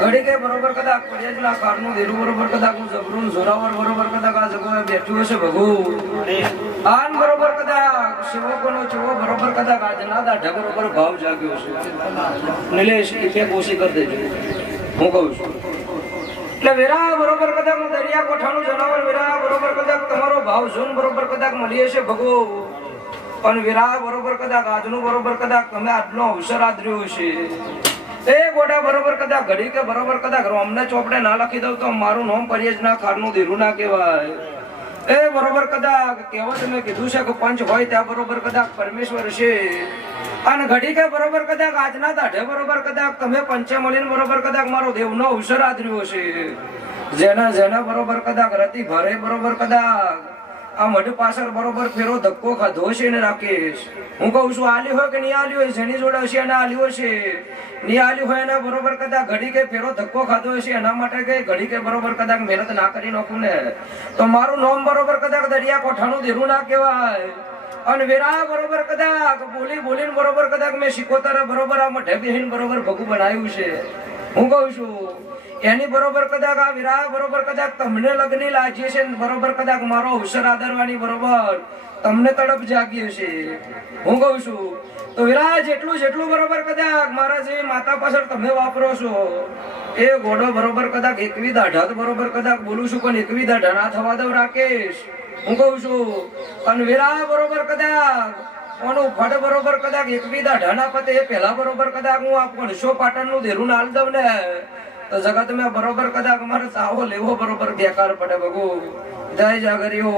ઘડી કે બરોબર કદાચ પડ્યા કારનું દેરું બરોબર કદાચ હું જબરું જોરાવર બરોબર કદાચ આ જગ્યાએ બેઠું હશે ભગુ આન બરોબર કદાચ સેવકોનો ચેવો બરોબર કદાચ આજના દાઢા બરોબર ભાવ જાગ્યો છે નિલેશ એટલે કોશી કરી દેજો હું કહું છું એટલે વેરા બરોબર કદાચ હું દરિયા કોઠાનું જનાવર વેરા બરોબર કદાચ તમારો ભાવ ઝૂન બરોબર કદાચ મળી હશે ભગુ પણ વેરા બરોબર કદાચ આજનું બરોબર કદાચ તમે આજનો અવસર આદર્યો છે એ ગોડા બરોબર કદાચ ઘડી કે બરોબર કદાચ રોમને ચોપડે ના લખી દઉં તો મારું નામ પરિયજ ના ખારનું ધીરું ના કહેવાય એ બરોબર કદાચ કહેવત મેં કીધું છે કે પંચ હોય ત્યાં બરોબર કદાચ પરમેશ્વર છે અને ઘડી કે બરોબર કદાચ આજના દાઢે બરોબર કદાચ તમે પંચે મળીને બરોબર કદાચ મારો દેવનો અવસર આદર્યો છે જેના જેના બરોબર કદાચ રતી ભરે બરોબર કદાચ આ મઢ પાછળ બરોબર ફેરો ધક્કો ખાધો છે ને રાકેશ હું કહું છું આલી હોય કે નહીં આલી હોય જેની જોડે હશે એને આલ્યો છે નહીં આલી હોય એના બરોબર કદાચ ઘડી કે ફેરો ધક્કો ખાધો હશે એના માટે કઈ ઘડી કે બરોબર કદાચ મહેનત ના કરી નાખું ને તો મારું નામ બરોબર કદાચ દરિયા કોઠાનું ધીરું ના કહેવાય અને વેરા બરોબર કદાચ બોલી બોલીને બરોબર કદાચ મેં શીખોતરે બરોબર આ મઢે બેહીને બરોબર ભગું બનાવ્યું છે હું કહું છું એની બરોબર કદાચ આ વિરાહ બરોબર કદાચ તમને લગ્ન લાગી છે બરોબર કદાચ મારો અવસર આદરવાની બરોબર તમને તડપ જાગી છે હું કહું છું તો વિરાહ જેટલું બરોબર કદાચ મારા જે માતા પાછળ તમે વાપરો છો એ ઘોડો બરોબર કદાચ એકવી દાઢા તો બરોબર કદાચ બોલું છું પણ એકવી દાઢા ના થવા દઉં રાકેશ હું કહું છું અને વિરાહ બરોબર કદાચ ઓનું ફળ બરોબર કદાચ એકવી દાઢા ના પતે એ પહેલા બરોબર કદાચ હું આ 500 પાટણનું ધેરું ના આલ દઉં ને તો જગત મેં બરોબર કદાચ અમારે ચાવો લેવો બરોબર બેકાર પડે ભગુ જય જાગરીઓ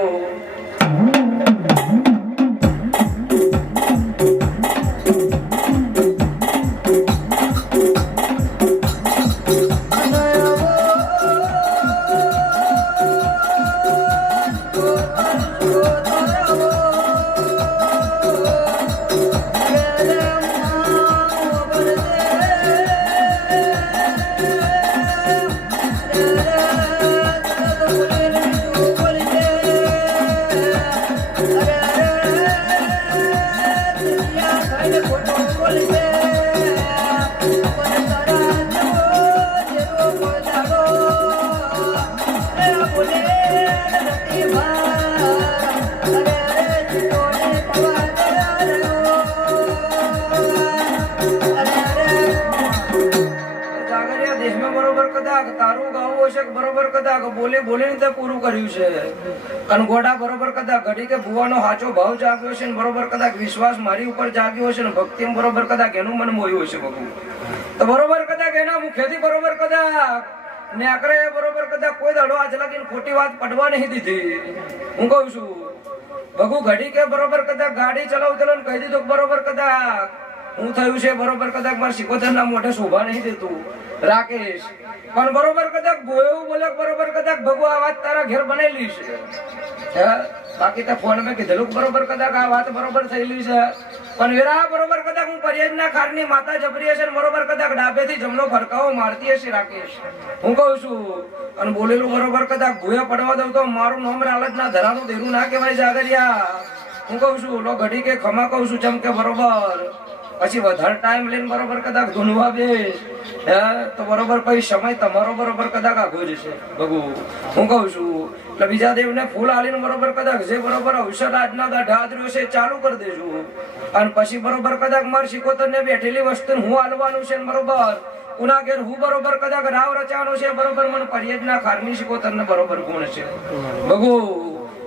પૂરું કર્યું છે અને ગોડા બરોબર કદાચ ઘડી કે ભુવાનો સાચો ભાવ જાગ્યો છે બરોબર કદાચ વિશ્વાસ મારી ઉપર જાગ્યો છે ને ભક્તિ બરોબર કદાચ એનું મન મોયું છે ભગવાન તો બરોબર કદાચ એના મુખેથી બરોબર કદાચ નેકરે બરોબર કદાચ કોઈ દાડો આજ લાગીને ખોટી વાત પડવા નહીં દીધી હું કહું છું ભગુ ઘડી કે બરોબર કદાચ ગાડી ચલાવતો કહી દીધું બરોબર કદાચ હું થયું છે બરોબર કદાચ મારા શિકોતર ના મોઢે શોભા નહીં દેતું રાકેશ પણ બરોબર કદાચ એવું બોલે બરોબર કદાચ ભગુ આ વાત તારા ઘેર બનેલી છે બાકી તો ફોન મેં કીધેલું બરોબર કદાચ આ વાત બરોબર થયેલી છે પણ વેરા બરોબર કદાચ હું પરિયજના ખારની માતા જબરી હશે બરોબર કદાચ ડાબેથી જમણો ફરકાવો મારતી હશે રાકેશ હું કહું છું અને બોલેલું બરોબર કદાચ ભૂયા પડવા દઉં તો મારું નામ રાલજ ના ધરાનું દેરું ના કહેવાય જાગરિયા હું કહું છું લો ઘડી કે ખમા કહું છું ચમ કે બરોબર પછી વધારે ટાઈમ લઈને બરોબર કદાચ ધૂનવા બેસ તો બરોબર પછી સમય તમારો બરોબર કદાચ આગો જશે ભગુ હું કહું છું એટલે બીજા દેવને ફૂલ આલીને બરોબર કદાચ જે બરોબર અવસર આજના દાઢા આદર્યો છે ચાલુ કરી દેજો અને પછી બરોબર કદાચ મારી શિકોતર ને બેઠેલી વસ્તુ હું હાલવાનું છે બરોબર ઉના ઘેર હું બરોબર કદાચ રાવ રચાનો છે બરોબર મને પરિયજના ખારની શિકોતર ને બરોબર ગુણ છે ભગુ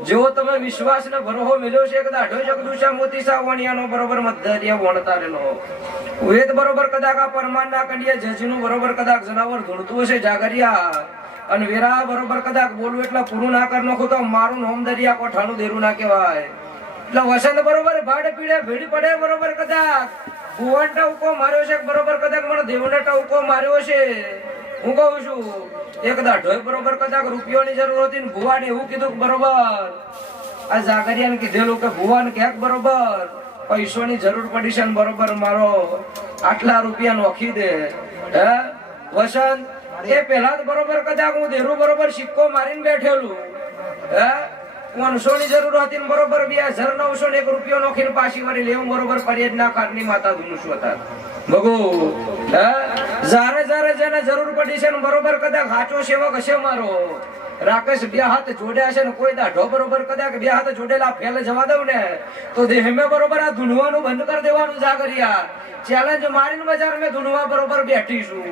જેવો તમે વિશ્વાસ ને ભરોહો મેળ્યો છે કદાચ અઢો જગદુશા મોતી સાવણિયાનો બરોબર મધ્યરિયા વણતારેનો વેદ બરોબર કદાચ આ પરમાનના કંડિયા જજનું બરોબર કદાચ જનાવર ધૂણતું હશે જાગરિયા અને વેરા બરોબર કદાચ બોલું એટલે પૂરું ના કરી નાખું તો મારું નામ દરિયા કોઠાનું દેરું ના કહેવાય એટલે વસંત બરોબર ભાડ પીડે ભીડ પડે બરોબર કદાચ ભુવન ટવકો માર્યો છે બરોબર કદાચ મને દેવને ટવકો માર્યો છે હું કહું છું એક દાઢોય બરોબર કદાચ રૂપિયોની જરૂર હતી ને ભુવાને એવું કીધું બરોબર આ જાગરિયાને કીધેલું કે ભુવાન ક્યાંક બરોબર પૈસોની જરૂર પડી છે બરોબર મારો આટલા રૂપિયા નોખી દે હે વસંત એ પેલા બરોબર કદાચ હું દેરું બરોબર સિક્કો મારીને બેઠેલું હે 500 ની જરૂર હતી ને બરોબર 2901 રૂપિયો નોખીને પાછી વળી લેવું બરોબર પરિયજના ખારની માતા ધુનુષ હતા ભગો જારે જારે જેને જરૂર પડી છે ને બરોબર કદાચ સાચો સેવક હશે મારો રાકેશ બે હાથ જોડ્યા છે ને કોઈ દાઢો બરોબર કદાચ બે હાથ જોડેલા ફેલે જવા દઉં ને તો દેહ મેં બરોબર આ ધૂનવાનું બંધ કરી દેવાનું જાગરિયા ચેલેન્જ મારીને બજાર મેં ધૂનવા બરોબર બેઠી છું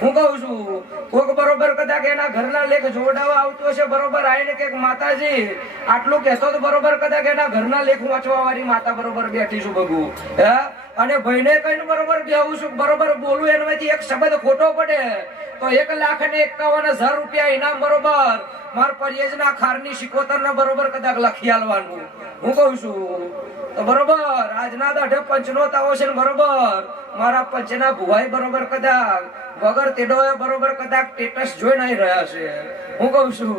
હું કહું છું કોક બરોબર કદાચ એના ઘરના લેખ જોડાવા આવતો હશે બરોબર આઈને કે માતાજી આટલું કહેતો તો બરોબર કદાચ એના ઘરના લેખ વાંચવા વાળી માતા બરોબર બેઠી છું બગુ હે અને ભાઈને કઈને બરોબર બેહું છું બરોબર બોલું એનામાંથી એક શબ્દ ખોટો પડે તો 1,51,000 રૂપિયા ઇનામ બરોબર માર પરિયજના ખારની શિકોતર ને બરોબર કદાચ લખી આલવાનું હું કહું છું તો બરોબર આજના દાઢે પંચનો તાવો છે ને બરોબર મારા પંચના ભુવાઈ બરોબર કદાચ વગર તેડોએ બરોબર કદાચ સ્ટેટસ જોઈને આવી રહ્યા છે હું કહું છું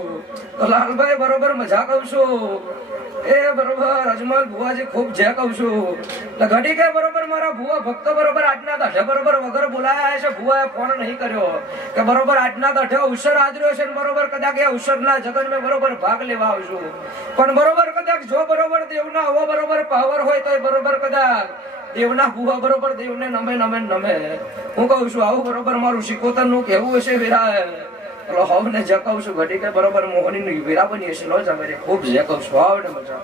તો લાલભાઈ બરોબર મજા કહું છું એ બરોબર અજમલ ભુવાજી ખૂબ જે કહું છું ઘડી કે બરોબર મારા ભુવા ભક્તો બરોબર આજના દાઢે બરોબર વગર બોલાયા છે ભુવાએ ફોન નહીં કર્યો કે બરોબર આજના દાઢે અવસર હાજર્યો છે ને બરોબર કદાચ એ અવસરના જગન મેં બરોબર ભાગ લેવા આવશું પણ બરોબર કદાચ જો બરોબર દેવના આવો બરોબર પાવર હોય તો બરોબર કદાચ દેવના ભુવા બરોબર દેવને નમે નમે નમે હું કહું છું આવું બરોબર મારું શિકોતર નું કેવું હશે વિરા ને જે કહું છું ઘડી કે બરોબર મોહની નું વીરા બની હશે નો જમે ખૂબ જે કહું છું આવડે મજા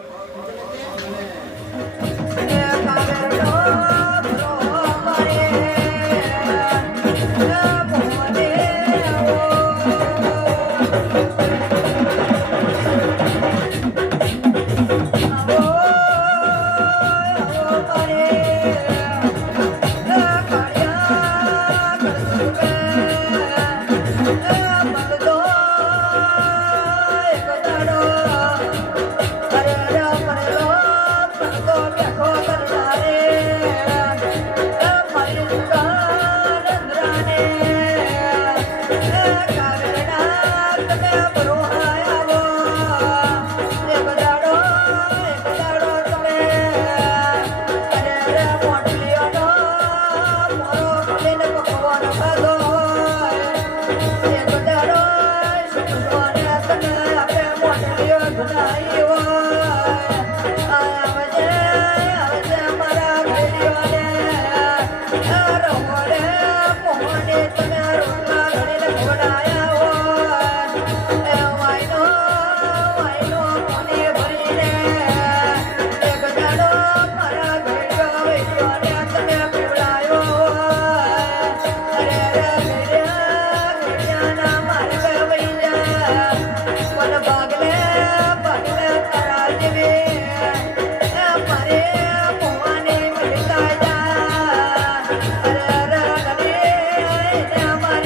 અમારે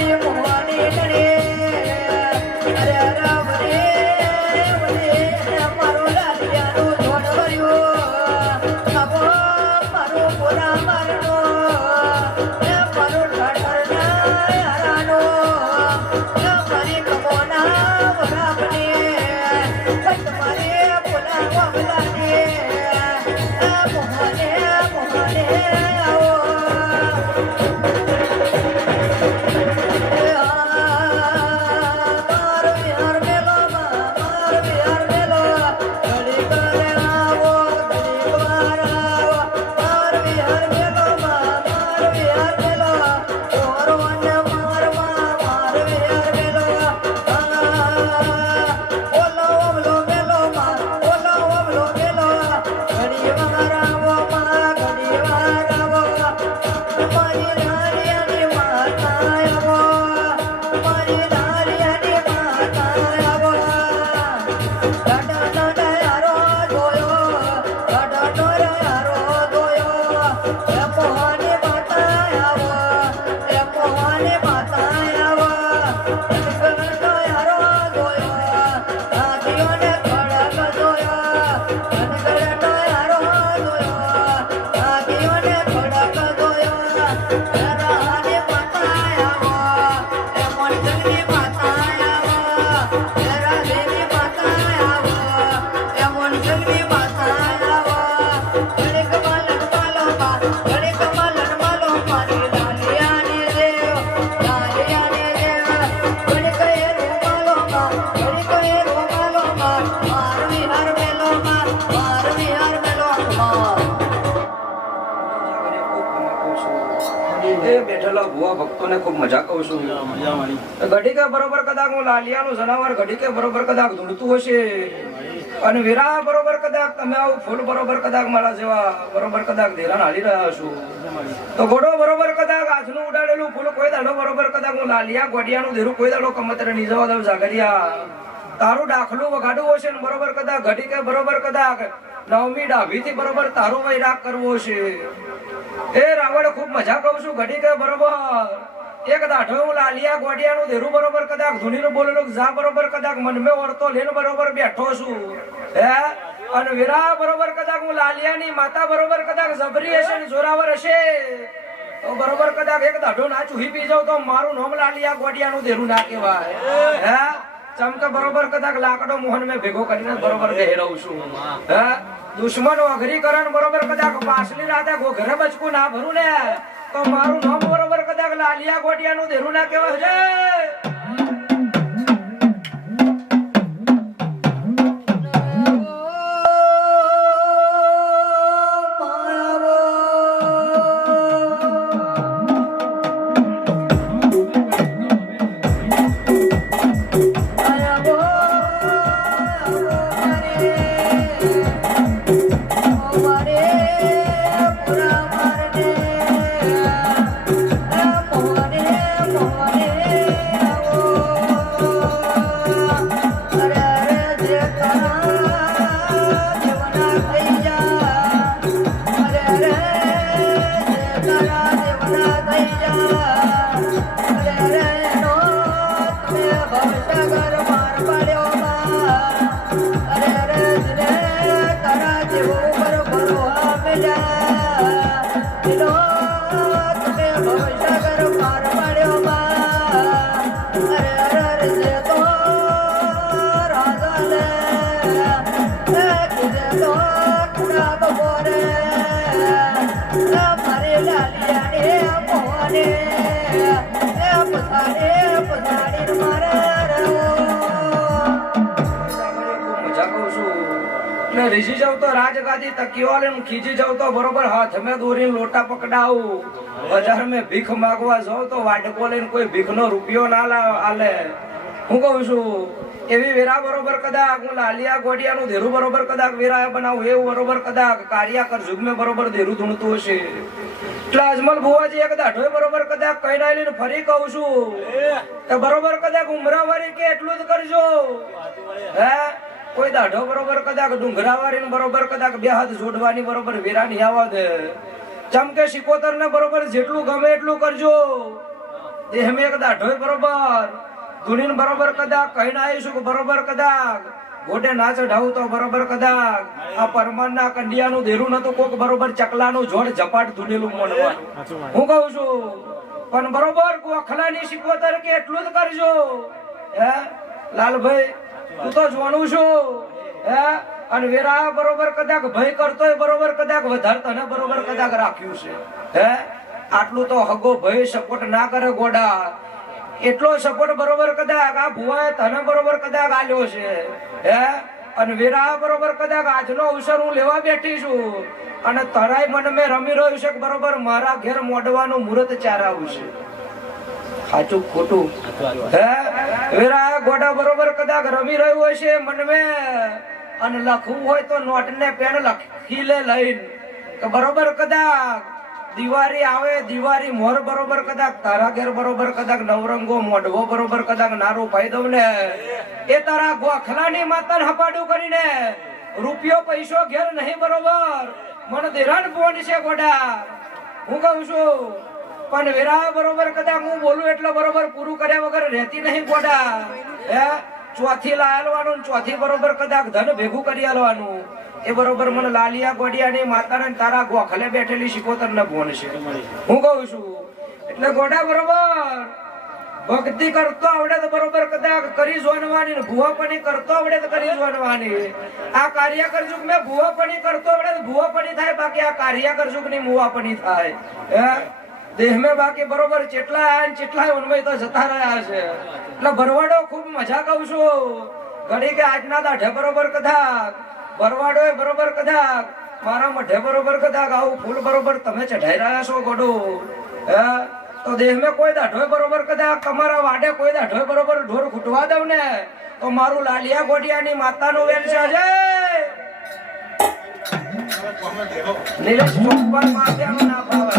એ બેઠેલા ભુવા ભક્તોને ખૂબ મજા કહું છું. ઘડીકે બરોબર કદાચ હું લાલિયાનું જનાવર ઘડીકે બરોબર કદાચ ધૂળતું હશે અને વીરા બરોબર કદાચ તમે આવું ફૂલ બરોબર કદાચ મારા જેવા બરોબર કદાચ ધેરાન હાલી રહ્યા છો તો ઘોડો બરોબર કદાચ આજનું ઉડાડેલું ફૂલ કોઈ દાડો બરોબર કદાચ હું લાલિયા ગોડિયાનું ધેરું કોઈ દાડો કમતરે ની જવા દઉં જાગરિયા તારું દાખલું વગાડવું હશે ને બરોબર કદાચ ઘડીકે બરોબર કદાચ નવમી ડાભીથી બરોબર તારો વૈરાગ કરવો છે. એ રાવણ ખૂબ મજા કહું છું ઘડીકે બરોબર એક દાઢો હું લાલિયા ગોડિયાનું ધેરું બરોબર કદાચ ધૂનીનું બોલેલું જા બરોબર કદાચ મનમે ઓળતો લઈને બરોબર બેઠો છું હે અને વીરા બરોબર કદાચ હું લાલિયાની માતા બરોબર કદાચ જબરી હશે ને જોરાવર હશે તો બરોબર કદાચ એક દાઢો ના ચૂહી પી જાવ તો મારું નામ લાલિયા ગોડિયાનું ધેરું ના કહેવાય હે ચમકે બરોબર કદાચ લાકડો મોહન મેં ભેગો કરીને બરોબર બેહરાઉં છું હે દુશ્મન અઘરીકરણ બરોબર કદાચ પાછલી રાતે ઘરે બચકું ના ભરું ને તો મારું નામ બરોબર કદાચ લાલિયા ગોડિયાનું ધેરું ના કહેવાય છે. રીઝી જાવ તો રાજગાદી તકીઓ લઈને ખીજી જાવ તો બરોબર હાથ મેં દોરીને લોટા પકડાવું બજાર મેં ભીખ માંગવા જાવ તો વાટકો લઈને કોઈ ભીખ નો રૂપિયો ના આલે હું કહું છું એવી વેરા બરોબર કદાચ હું લાલિયા ગોડિયાનું ધેરું બરોબર કદાચ વેરા બનાવું એવું બરોબર કદાચ કાર્યકર યુગ મેં બરોબર ધેરું ધૂણતું હશે એટલે અજમલ ભુવાજી એક દાઢો બરોબર કદાચ કઈ ના લઈને ફરી કહું છું તો બરોબર કદાચ ઉમરાવારી કે એટલું જ કરજો હે કોઈ દાઢો બરોબર કદાચ ડુંગરાવારી બરોબર કદાચ બે હાથ જોડવાની બરોબર વેરાની આવા દે ચમકે શિકોતર ને બરોબર જેટલું ગમે એટલું કરજો દેહ મેં એક દાઢો બરોબર ધૂણીને બરોબર કદાચ કઈ ના આવીશું કે બરોબર કદાચ ગોડે ના ચઢાવું તો બરોબર કદાચ આ પરમાનના કંડિયાનું ધેરું નતું કોક બરોબર ચકલાનું જોડ ઝપાટ ધૂનેલું મોડવાનું હું કહું છું પણ બરોબર ગોખલાની શિકોતર કે એટલું જ કરજો હે લાલભાઈ તું તો જોવાનું છું હે અને વેરા બરોબર કદાચ ભય કરતોય બરોબર કદાચ વધારે તને બરોબર કદાચ રાખ્યું છે હે આટલું તો હગો ભય સપોર્ટ ના કરે ગોડા એટલો સપોર્ટ બરોબર કદાચ આ ભુવાએ તને બરોબર કદાચ આલ્યો છે હે અને વેરા બરોબર કદાચ આજનો અવસર હું લેવા બેઠી છું અને તરાય મન મેં રમી રહ્યું છે કે બરોબર મારા ઘેર મોડવાનું મુહૂર્ત ચારાવું છે સાચું ખોટું હે વેરા ગોડા બરોબર કદાચ રમી રહ્યું હશે મન મેં અને લખવું હોય તો નોટ ને પેન લખી લે લઈને કે બરોબર કદાચ દિવાળી આવે દિવાળી મોર બરોબર કદાચ તારા ઘેર બરોબર કદાચ નવરંગો મોઢવો બરોબર કદાચ નારો પાઈ દઉં ને એ તારા ગોખલાની માતાને હપાડું કરીને રૂપિયો પૈસો ઘેર નહીં બરોબર મને દેરાણ ફોન છે ગોડા હું કહું છું પણ વેરા બરોબર કદાચ હું બોલું એટલે બરોબર પૂરું કર્યા વગર રહેતી નહીં ગોડા હે ચોથી લાલવાનું ચોથી બરોબર કદાચ ધન ભેગું કરી આલવાનું એ બરોબર મને લાલિયા ગોડિયાની માતાને તારા ગોખલે બેઠેલી શિકોતર ને ફોન છે હું કહું છું એટલે ગોડા બરોબર ભક્તિ કરતો આવડે તો બરોબર કદાચ કરી જોનવાની ને ભુવાપણી કરતો આવડે તો કરી જોનવાની આ કાર્યકર યુગ મેં ભુવાપણી કરતો આવડે તો ભુવાપણી થાય બાકી આ કાર્યકર યુગ ની મુવાપણી થાય હે દેહ મેં બાકી બરોબર ચેટલા ઉન્મય તો જતા રહ્યા છે એટલે ભરવાડો ખૂબ મજા કહું છું ઘડી કે આજના દાઢે બરોબર કદાચ ભરવાડો બરોબર કદાચ મારા મઢે બરોબર કદાચ આવું ફૂલ બરોબર તમે ચઢાઈ રહ્યા છો ગોડો હે તો દેહ મેં કોઈ દાઢોય બરોબર કદાચ તમારા વાડે કોઈ દાઢોય બરોબર ઢોર ખૂટવા દઉં ને તો મારું લાલિયા ગોડિયાની માતાનું વેલ છે જય નીલેશ ચોપન માથેનું ના પાવે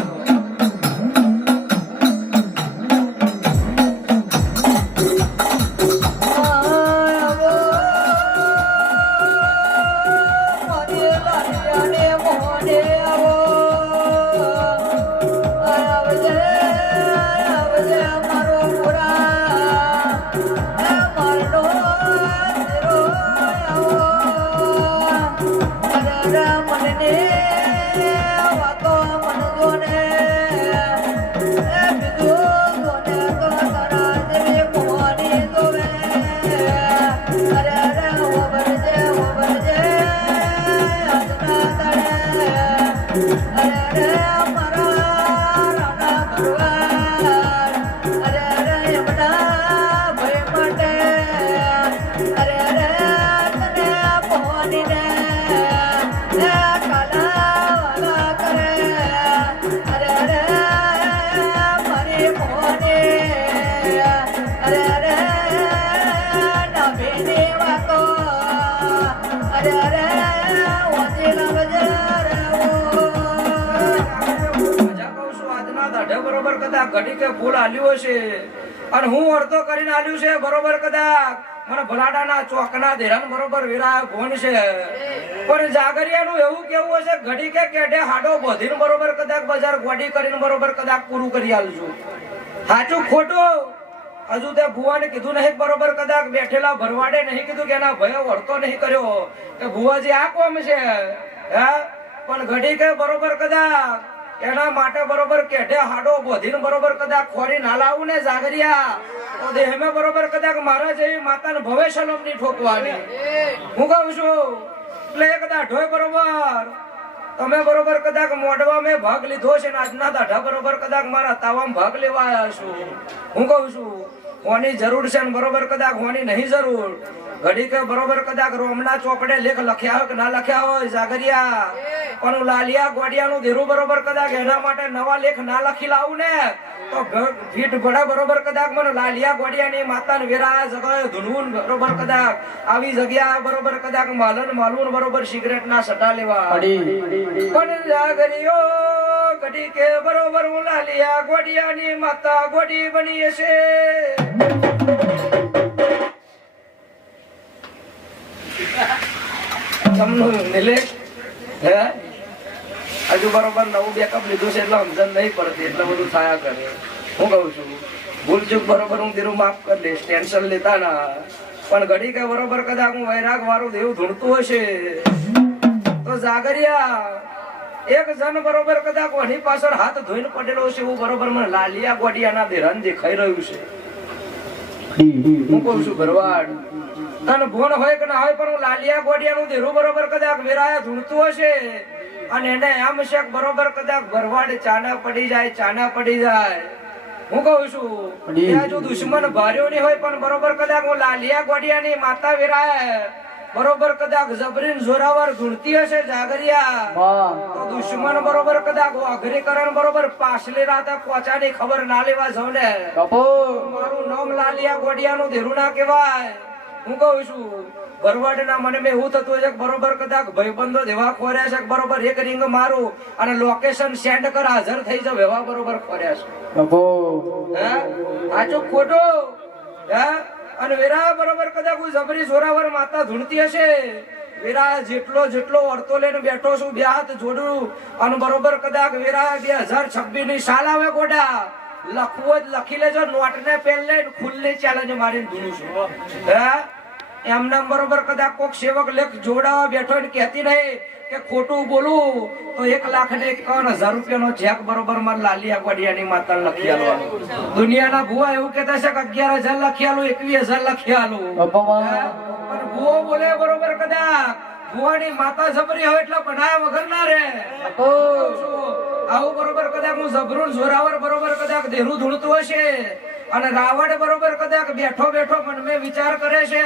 ઘડી કે ફૂલ આલ્યું હશે અને હું અડધો કરીને આલ્યું છે બરોબર કદાચ મને ભલાડાના ચોકના દેરાન બરોબર વીરા ભોન છે પણ જાગરિયાનું એવું કેવું હશે ઘડી કે કેડે હાડો બોધીને બરોબર કદાચ બજાર ગોડી કરીને બરોબર કદાચ પૂરું કરી આલશું સાચું ખોટું હજુ તે ભુવાને કીધું નહીં બરોબર કદાચ બેઠેલા ભરવાડે નહીં કીધું કે એના ભય વળતો નહીં કર્યો કે ભુવાજી આ કોમ છે હે પણ ઘડી કે બરોબર કદાચ એના માટે બરોબર કેઢે હાડો બોધીને બરોબર કદાચ ખોરી ના લાવું ને જાગરિયા તો દેહમે બરોબર કદાચ મારા જેવી માતાને ભવે સલમ ની ઠોકવાની હું કહું છું એટલે કદાચ ઢોય બરોબર તમે બરોબર કદાચ મોઢવા મેં ભાગ લીધો છે ને આજના દાઢા બરોબર કદાચ મારા તાવામાં ભાગ લેવા આવ્યા છું હું કહું છું કોની જરૂર છે ને બરોબર કદાચ કોની નહીં જરૂર ઘડી કે બરોબર કદાચ રોમના ચોપડે લેખ લખ્યા હોય કે ના લખ્યા હોય જાગરિયા પણ લાલિયા ગોડિયાનું દેરું બરોબર કદાચ એના માટે નવા લેખ ના લખી લાવું ને તો ફીટ ભડા બરોબર કદાચ મને લાલિયા ગોડિયાની માતાને વેરા જગાએ ધૂનવું બરોબર કદાચ આવી જગ્યા બરોબર કદાચ માલન બરોબર સિગરેટ ના સટા લેવા પણ જાગરિયો ઘડી કે બરોબર હું લાલિયા ગોડિયાની માતા ગોડી બની હશે તમનું નિલેશ હે હજુ બરોબર નવું બેકઅપ લીધું છે એટલે સમજણ નહીં પડતી એટલે બધું થયા કરે હું કહું છું ભૂલ ચૂક બરોબર હું તેરું માફ કરી દઈશ ટેન્શન લેતા ના પણ ઘડી કે બરોબર કદાચ હું વૈરાગ વાળું દેવું ધૂણતું હશે તો જાગરિયા એક જણ બરોબર કદાચ વહી પાછળ હાથ ધોઈને પડેલો છે એવું બરોબર મને લાલિયા ગોડિયાના દેરાન દેખાઈ રહ્યું છે હું કહું છું ભરવાડ તને ભોન હોય કે ના હોય પણ લાલિયા ગોડિયાનું દેરું બરોબર કદાચ વેરાયા ધૂણતું હશે અને એને એમ છે બરોબર કદાચ ભરવાડ ચાના પડી જાય હું કહું છું ત્યાં જો દુશ્મન ભાર્યો નહીં હોય પણ બરોબર કદાચ હું લાલિયા ગોડિયાની માતા વેરાય બરોબર કદાચ જબરીન જોરાવર ધૂણતી હશે જાગરિયા તો દુશ્મન બરોબર કદાચ અઘરીકરણ બરોબર પાછલી રાતે પોચાની ખબર ના લેવા જાવ ને મારું નામ લાલિયા ગોડિયાનું દેરું ના કહેવાય હું કહું છું ભરવાડના મને મેં એવું થતું છે બરોબર કદાચ ભાઈબંધો દેવા ખોર્યા છે બરોબર એક રિંગ મારું અને લોકેશન સેન્ડ કર હાજર થઈ જાવ એવા બરોબર ખોર્યા છે હે આજો ખોટો હે અને વેરા બરોબર કદાચ કોઈ જબરી જોરાવર માતા ધૂણતી હશે વેરા જેટલો અડતો લઈને બેઠો છું બે હાથ જોડું અને બરોબર કદાચ વેરા 2026 ની સાલ આવે ગોડા લખવો જ લખી લેજો નોટ ને પેન લઈને ખુલ્લી ચેલેન્જ મારીને ધૂણું છું હે એમના બરોબર કદાચ કોક સેવક લેખ જોડાવા બેઠો ને કહેતી નહીં કે ખોટું બોલું તો 1,51,000 રૂપિયાનો ચેક બરોબર મારા લાલિયા ગોડિયાની માતા લખી આલવાનો દુનિયાના ભુવા એવું કહેતા છે કે 11,000 લખી આલું 21,000 લખી આલું પણ ભુવો બોલે બરોબર કદાચ ભુવાની માતા જબરી હોય એટલે બનાયા વગર ના રે આવું બરોબર કદાચ હું જબરું જોરાવર બરોબર કદાચ દેરું ધૂળતું હશે અને રાવણ બરોબર કદાચ બેઠો પણ મેં વિચાર કરે છે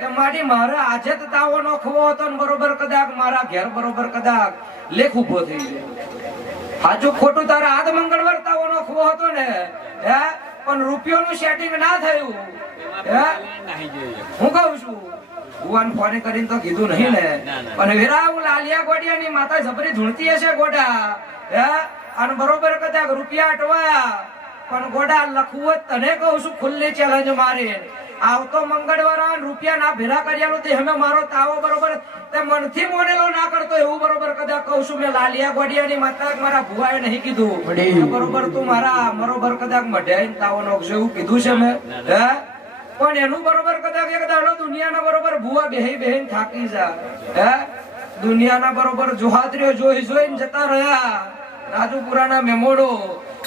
કે મારા આજે જ તાવો નો ખવો હતો ને બરોબર કદાચ મારા ઘેર બરોબર કદાચ લેખ ઉભો થઈ જાય હાચું ખોટું તારા હાથ મંગળવાર તાવો નોખવો હતો ને હે પણ રૂપિયાનું સેટિંગ ના થયું હે હું કહું છું ભુવાન ફોન કરીને તો કીધું નહીં ને પણ વેરા હું લાલિયા ગોડિયાની માતા જબરી ધૂણતી હશે ગોડા હે અને બરોબર કદાચ રૂપિયા અટવાયા પણ ગોડા લખવું તને કહું છું ખુલ્લી ચેલેન્જ મારી આવતો મંગળવાર રૂપિયા ના ભેરા કર્યાલો તે અમે મારો તાવો બરોબર તે મનથી મોનેલો ના કરતો એવું બરોબર કદાચ કહું છું મેં લાલિયા ગોડિયાની માતા મારા ભુવાએ નહીં કીધું બરોબર તું મારા બરોબર કદાચ મઢ્યા તાવો નોખશે એવું કીધું છે મેં હે પણ એનું બરોબર કદાચ એક દાડો દુનિયાના બરોબર ભુવા બેહી થાકી જા હે દુનિયાના બરોબર જોહાત્રીઓ જોઈને જતા રહ્યા રાજુપુરાના મેમોડો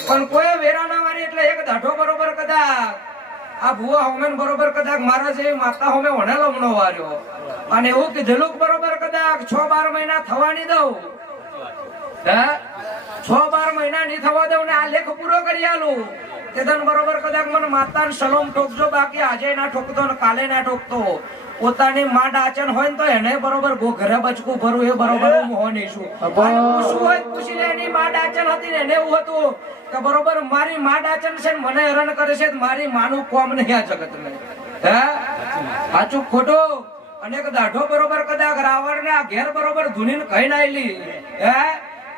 પણ કોઈ વેરા ના મારી એટલે એક દાઢો બરોબર કદાચ આ ભુવા હોમેન બરોબર કદાચ મારા જે માતા હોમે વણેલો મનો વાર્યો અને એવું કીધેલું બરોબર કદાચ 6-12 મહિના થવા નહીં દઉં હે 6-12 મહિના નહીં થવા દઉં ને આ લેખ પૂરો કરી આલું તેદન બરોબર કદાચ મને માતાને સલોમ ઠોકજો બાકી આજે ના ઠોકતો ને કાલે ના ઠોકતો પોતાની માં ડાચન હોય ને તો એને બરોબર ઘરે બચકું ભરું એ બરોબર હું હોની છું શું હોય પૂછી લે એની માં ડાચન હતી ને એને એવું હતું કે બરોબર મારી માં ડાચન છે ને મને હેરાન કરે છે મારી માનું કોમ નહીં આ જગત ને હે સાચું ખોટું અને એક દાઢો બરોબર કદાચ રાવણ ને આ ઘેર બરોબર ધૂનીને કહી નાયલી હે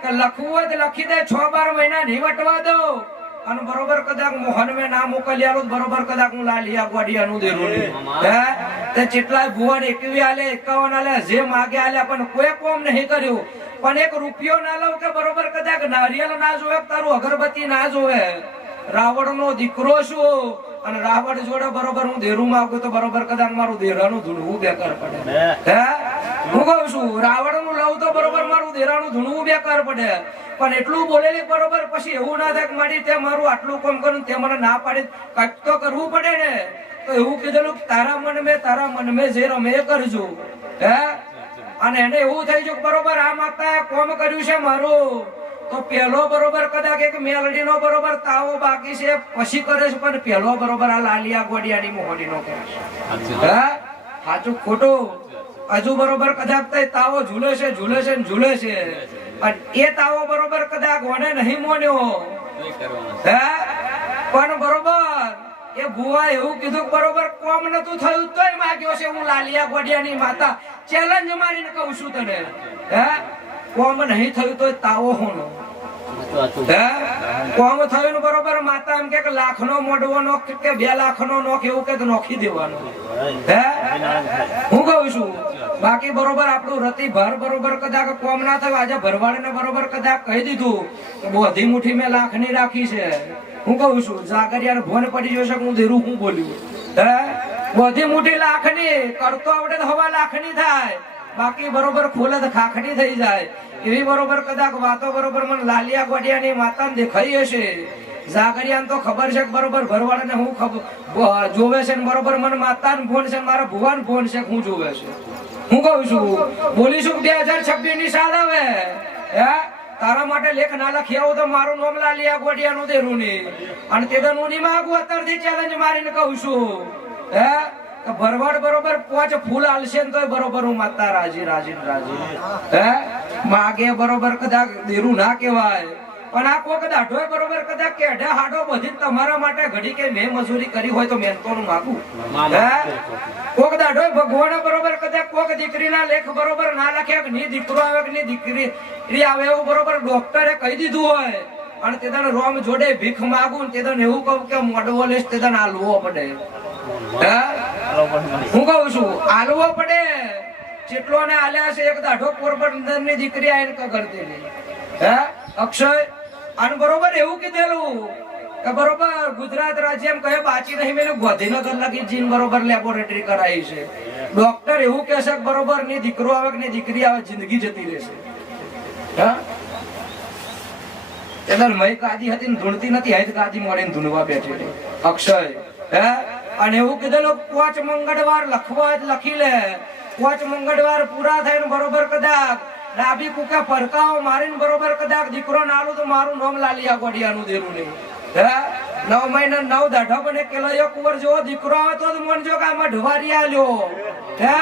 કે લખવું હોય તો લખી દે 6-12 મહિના નહીં વટવા દો અને બરોબર કદાચ મોહન મેં ના મોકલી આલું બરોબર કદાચ હું લાલિયા ગોડિયાનું દેરું હે તે જેટલા ભુવન 21 આલે 51 આલે જે માગે આલ્યા પણ કોઈ કોમ નહીં કર્યું પણ એક રૂપિયો ના લઉં કે બરોબર કદાચ નારિયેળ ના જોવે તારું અગરબત્તી ના જોવે રાવણ નો દીકરો છું અને રાવણ જોડે બરોબર હું દેરું માંગુ તો બરોબર કદાચ મારું દેરાનું ધૂણવું બેકાર પડે હે હું કહું છું રાવણ નું લઉં તો બરોબર મારું દેરાનું ધૂણવું બેકાર પડે પણ એટલું બોલેલી બરોબર પછી એવું ના થાય કે મારી તે મારું આટલું કામ કરું તે મને ના પાડી કટ તો કરવું પડે ને તો એવું કીધેલું તારા મન મેં જે રમે એ કરજો હે અને એને એવું થઈ ગયું બરોબર આ માતાએ કોમ કર્યું છે મારું તો પેલો બરોબર કદાચ એક મેલડી નો બરોબર તાવો બાકી છે પછી કરે છે પણ પેલો બરોબર આ લાલિયા ગોડિયાની મોહડી નો કરે છે હે સાચું ખોટું હજુ બરોબર કદાચ તાવો ઝૂલે છે પણ એ તાવો બરોબર કદાચ વને નહીં મોન્યો હે પણ બરોબર એ ભુવા એવું કીધું બરોબર કોમ નતું થયું તોય માગ્યો છે હું લાલિયા ગોડિયાની માતા ચેલેન્જ મારીને કહું છું તને હે કોમ નહીં થયું તોય તાવો હોનો હે કોમ થયું બરોબર માતા એમ કે લાખ નો મોઢવો નોખ કે 2 લાખ નો નોખ એવું કે નોખી દેવાનો હે હું કહું છું બાકી બરોબર આપણું રતિ ભર બરોબર કદાચ કોમ ના થયું આજે ભરવાડને બરોબર કદાચ કહી દીધું કે બધી મુઠ્ઠી મેં લાખની રાખી છે હું કહું છું જાગરિયાને ભોન પડી જશે હું દેરું હું બોલ્યું હે બધી મુઠ્ઠી લાખની કરતો આવડે તો 1.5 લાખની થાય બાકી બરોબર ખોલે તો ખાખડી થઈ જાય એવી બરોબર કદાચ વાતો બરોબર મને લાલિયા ગોડિયાની માતાને દેખાઈ હશે જાગરિયાને તો ખબર છે કે બરોબર ભરવાડને હું જોવે છે ને બરોબર મને માતાને ફોન છે મારા ભુવાન ફોન છે હું જોવે છે હું કહું છું બોલીશું 2026 ની સાલ આવે હે તારા માટે લેખ ના લખી આવું તો મારું નામ લાલિયા ગોડિયાનું દેરું નહીં અને તે તો નું માંગુ અત્યારથી ચેલેન્જ મારીને કહું છું હે ભરવાડ બરોબર 5 ફૂલ આલશે ને તો બરોબર હું માતા રાજી હે માગે બરોબર કદાચ દેરું ના કહેવાય પણ આ કોક દાઢો બરોબર કદાચ કેઢા હાડો બધી તમારા માટે ઘડી કે મેં મજૂરી કરી હોય તો મેં તો માગું હે કોક દાઢો ભગવાન બરોબર કદાચ કોક દીકરીના લેખ બરોબર ના લખે કે ની દીકરો આવે કે ની દીકરી આવે એવું બરોબર ડોક્ટરે કહી દીધું હોય અને તેદાને રોમ જોડે ભીખ માગું તેદાને એવું કહું કે મોડવો લેશ તેદાને આલવો પડે હે હું કહું છું આલવો પડે જેટલો ને આલ્યા છે એક દાઢો પોરબંદર ની દીકરી આઈને કગરતી હે અક્ષય અને બરોબર એવું કીધેલું કે બરોબર ગુજરાત રાજ્ય એમ કહે બાચી નહીં મેં ગાંધીનગર લગી જીન બરોબર લેબોરેટરી કરાવી છે ડોક્ટર એવું કહે છે બરોબર ની દીકરો આવે કે ની દીકરી આવે જિંદગી જતી રહેશે હા એદર મય કાદી હતી ને ધૂણતી નથી હૈદ કાદી મોડીને ધૂણવા બેઠી અક્ષય હે અને એવું કીધેલું 5 મંગળવાર લખવા લખી લે 5 મંગળવાર પૂરા થઈને બરોબર કદાચ ડાબી કુકે ફરકાઓ મારીને બરોબર કદાચ દીકરો નાલું તો મારું નામ લાલિયા ગોડિયાનું દેરું નહીં હે 9 મહિના 9 દાઢા બને કેલો કુંવર જેવો દીકરો આવે તો મનજો કે આમાં ઢવારી આલ્યો હે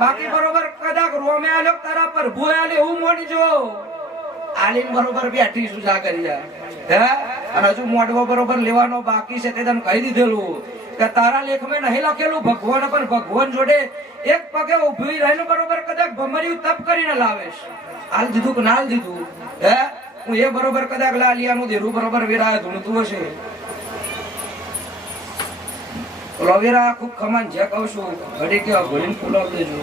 બાકી બરોબર કદાચ રોમે આલ્યો તારા પ્રભુ આલ્યો એવું મોનજો આલીન બરોબર બેઠી શું જા કરી હે અને હજુ મોઢવો બરોબર લેવાનો બાકી છે તે તને કહી દીધેલું કે તારા લેખમાં નહીં લખેલું ભગવાન પણ ભગવાન જોડે એક પગે ઉભી રહીને બરોબર કદાચ ભમર્યું તપ કરીને લાવેશ હાલ દીધું કે ના દીધું હે હું એ બરોબર કદાચ લાલિયાનું દેરું બરોબર વેરાય ધૂણતું હશે લોવેરા ખૂબ ખમાન જે કહું છું ઘડી કે ભરીને ફૂલાવ દેજો